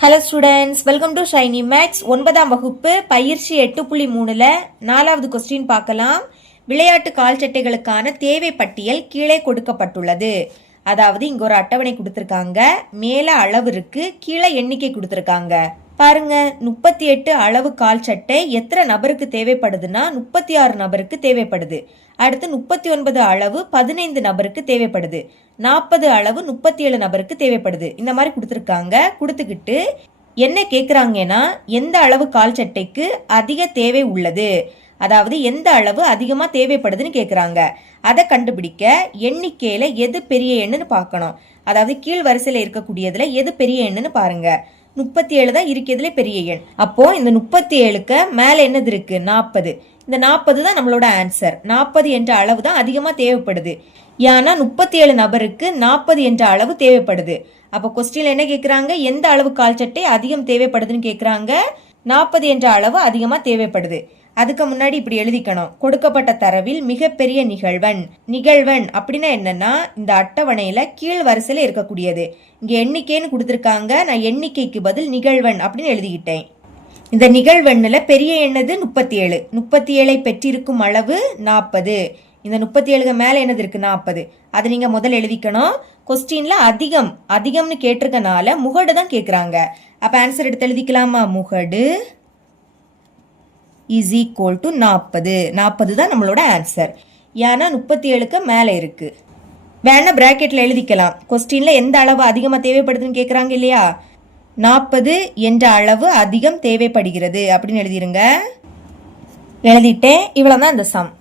Hello students welcome to Shiny Max ஒன்பதாம் வகுப்பு பயிற்சி எட்டு புள்ளி மூணில் நாலாவது கொஸ்டின் பார்க்கலாம். விளையாட்டு கால் சட்டைகளுக்கான தேவை பட்டியல் கீழே கொடுக்கப்பட்டுள்ளது. அதாவது இங்கே ஒரு அட்டவணை கொடுத்துருக்காங்க. மேலே அளவு இருக்குது கீழே எண்ணிக்கை கொடுத்துருக்காங்க. பாருங்க முப்பத்தி எட்டு அளவு கால் சட்டை எத்தனை நபருக்கு தேவைப்படுதுன்னா முப்பத்தி ஆறு நபருக்கு தேவைப்படுது. அடுத்து முப்பத்தி ஒன்பது அளவு பதினைந்து நபருக்கு தேவைப்படுது. நாற்பது அளவு முப்பத்தி ஏழு நபருக்கு தேவைப்படுது. இந்த மாதிரி கொடுத்துருக்காங்க. கொடுத்துக்கிட்டு என்ன கேட்குறாங்கன்னா எந்த அளவு கால் சட்டைக்கு அதிக தேவை உள்ளது? அதாவது எந்த அளவு அதிகமாக தேவைப்படுதுன்னு கேட்குறாங்க அதை கண்டுபிடிக்க எண்ணிக்கையில் எது பெரிய எண்ணுன்னு பார்க்கணும். அதாவது கீழ் வரிசையில் இருக்கக்கூடியதில் எது பெரிய எண்ணுன்னு பாருங்கள் முப்பத்தி ஏழு தான் இருக்கிறதுல பெரிய எண். அப்போ இந்த முப்பத்தி ஏழுக்கு மேலே என்னது இருக்கு? நாற்பது இந்த நாற்பது தான் நம்மளோட ஆன்சர் நாற்பது என்ற அளவு தான் அதிகமாக தேவைப்படுது. ஏன்னா முப்பத்தி ஏழு நபருக்கு நாற்பது என்ற அளவு தேவைப்படுது. அப்போ கொஸ்டின்ல என்ன கேட்குறாங்க எந்த அளவு கால் சட்டை அதிகம் தேவைப்படுதுன்னு கேட்குறாங்க நாற்பது என்ற அளவு அதிகமாக தேவைப்படுது. அதுக்கு முன்னாடி இப்படி எழுதிக்கணும். கொடுக்கப்பட்ட தரவில் மிகப்பெரிய நிகழ்வன். நிகழ்வன் அப்படின்னா என்னன்னா இந்த அட்டவணையில கீழ் வரிசையில இருக்கக்கூடியது. இங்க எண்ணிக்கைன்னு கொடுத்துருக்காங்க. நான் எண்ணிக்கைக்கு பதில் நிகழ்வன் அப்படின்னு எழுதிக்கிட்டேன். இந்த நிகழ்வெண்ணில் பெரிய எண்ணது முப்பத்தி ஏழு முப்பத்தி ஏழை பெற்றிருக்கும் அளவு நாற்பது இந்த முப்பத்தி ஏழுக்கு மேலே என்னது இருக்கு? நாற்பது அதை நீங்கள் முதல்ல எழுதிக்கணும். கொஸ்டின்ல அதிகம் அதிகம்னு கேட்டிருக்கனால முகடு தான் கேட்குறாங்க அப்போ ஆன்சர் எடுத்து எழுதிக்கலாமா? முகடு. இஸ் ஈக்குவல் டு நாற்பது. நாற்பது தான் நம்மளோட ஆன்சர் ஏன்னா முப்பத்தி ஏழுக்கு மேலே இருக்கு. வேணா பிராக்கெட்டில் எழுதிக்கலாம். கொஸ்டினில் எந்த அளவு அதிகமாக தேவைப்படுதுன்னு கேட்குறாங்க இல்லையா? நாற்பது என்ற அளவு அதிகம் தேவைப்படுகிறது அப்படின்னு எழுதிருங்க. எழுதிட்டேன். இவ்வளோ தான் இந்த சம்